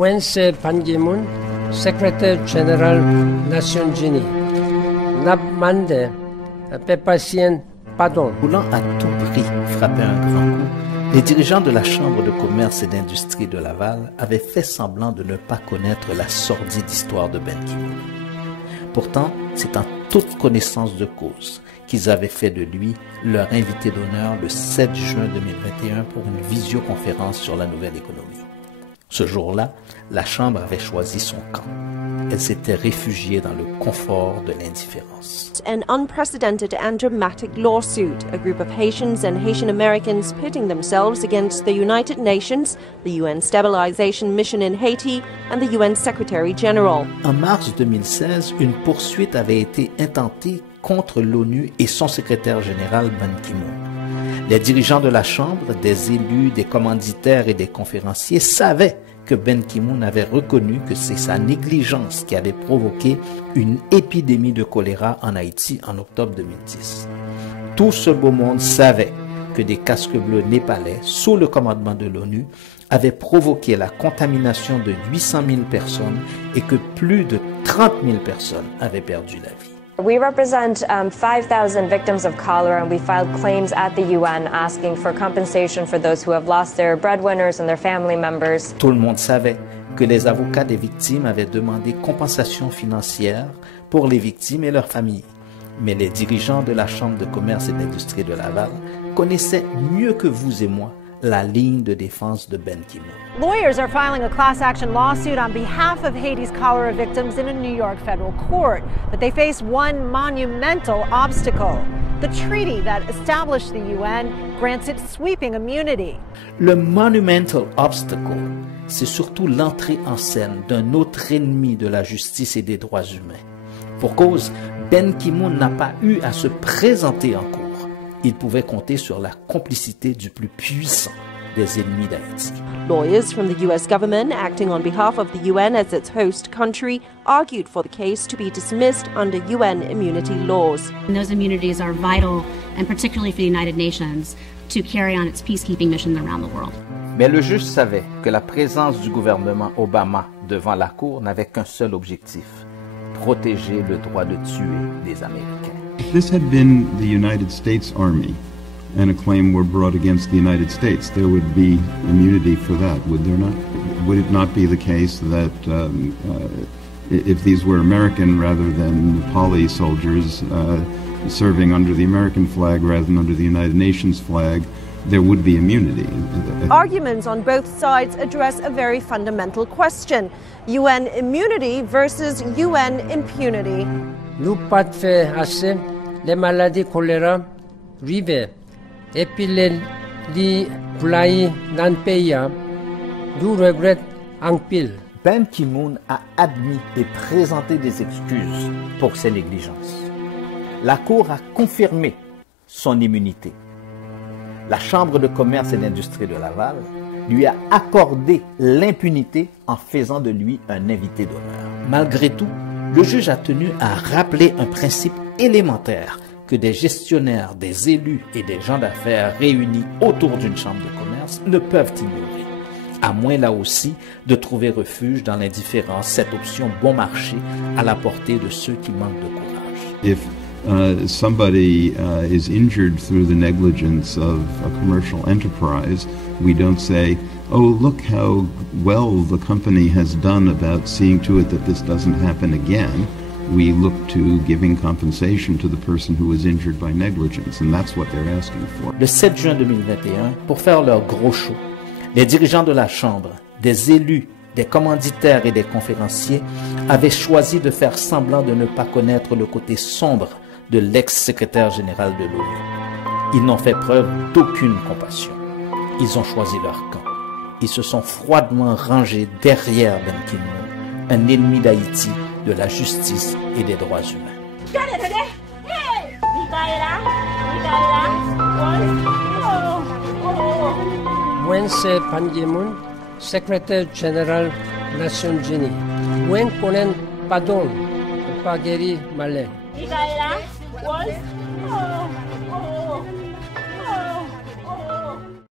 Wense Ban Ki-moon, secrétaire général Nations Unies. Nabmande, Pepasien, pardon. Voulant à tout prix frapper un grand coup, les dirigeants de la Chambre de commerce et d'industrie de Laval avaient fait semblant de ne pas connaître la sordide histoire de Ben Ki-moon. Pourtant, c'est en toute connaissance de cause qu'ils avaient fait de lui leur invité d'honneur le 7 juin 2021 pour une visioconférence sur la nouvelle économie. Ce jour-là, la Chambre avait choisi son camp. Elle s'était réfugiée dans le confort de l'indifférence. An unprecedented and dramatic lawsuit, a group of Haitians and Haitian Americans pitting themselves against the United Nations, the UN Stabilization Mission in Haiti, and the UN Secretary General. En mars 2016, une poursuite avait été intentée contre l'ONU et son secrétaire général Ban Ki-moon. Les dirigeants de la Chambre, des élus, des commanditaires et des conférenciers savaient que Ben Ki-moon avait reconnu que c'est sa négligence qui avait provoqué une épidémie de choléra en Haïti en octobre 2010. Tout ce beau monde savait que des casques bleus népalais, sous le commandement de l'ONU, avaient provoqué la contamination de 800 000 personnes et que plus de 30 000 personnes avaient perdu la vie. We represent 5,000 victims of cholera, and we filed claims at the UN asking for compensation for those who have lost their breadwinners and their family members. Tout le monde savait que les avocats des victimes avaient demandé compensation financière pour les victimes et leurs familles. Mais les dirigeants de la Chambre de commerce et d'industrie de Laval connaissaient mieux que vous et moi la ligne de défense de Ben Ki-moon. Lawyers are filing a class action lawsuit on behalf of Haiti's cholera victims in a New York federal court, but they face one monumental obstacle. The treaty that established the UN grants it sweeping immunity. Le monumental obstacle, c'est surtout l'entrée en scène d'un autre ennemi de la justice et des droits humains. Pour cause, Ben Ki-moon n'a pas eu à se présenter en cours. Il pouvait compter sur la complicité du plus puissant des ennemis d'Haïti. Lawyers from the US government, acting on behalf of the UN as its host country, argued for the case to be dismissed under UN immunity laws. And those immunities are vital, and particularly for the United Nations, to carry on its peacekeeping missions around the world. Mais le juge savait que la présence du gouvernement Obama devant la Cour n'avait qu'un seul objectif: protéger le droit de tuer des Américains. If this had been the United States Army and a claim were brought against the United States, there would be immunity for that, would there not? Would it not be the case that if these were American rather than Nepali soldiers serving under the American flag rather than under the United Nations flag, there would be immunity? Arguments on both sides address a very fundamental question: UN immunity versus UN impunity. Nous pas fait assez les maladies choléra, rive, et puis les plailles dans le pays, nous regrettons en pile. Ben Ki-moon a admis et présenté des excuses pour ses négligences. La Cour a confirmé son immunité. La Chambre de commerce et d'industrie de Laval lui a accordé l'impunité en faisant de lui un invité d'honneur. Malgré tout, le juge a tenu à rappeler un principe élémentaire que des gestionnaires, des élus et des gens d'affaires réunis autour d'une chambre de commerce ne peuvent ignorer, à moins là aussi de trouver refuge dans l'indifférence, cette option bon marché à la portée de ceux qui manquent de courage. If somebody is injured through the negligence of a commercial enterprise, we don't say, oh, look how well the company has done about seeing to it that this doesn't happen again. We look to giving compensation to the person who was injured by negligence, and that's what they're asking for. Le 7 juin 2021, pour faire leur gros show, les dirigeants de la Chambre, des élus, des commanditaires et des conférenciers avaient choisi de faire semblant de ne pas connaître le côté sombre de l'ex-secrétaire général de l'ONU. Ils n'ont fait preuve d'aucune compassion. Ils ont choisi leur camp. Ils se sont froidement rangés derrière Ben Ki-moon, un ennemi d'Haïti, de la justice et des droits humains. Wense Ban Ki-moon, secrétaire général Nations Unies. Wen konen pardon, pas guéri malin.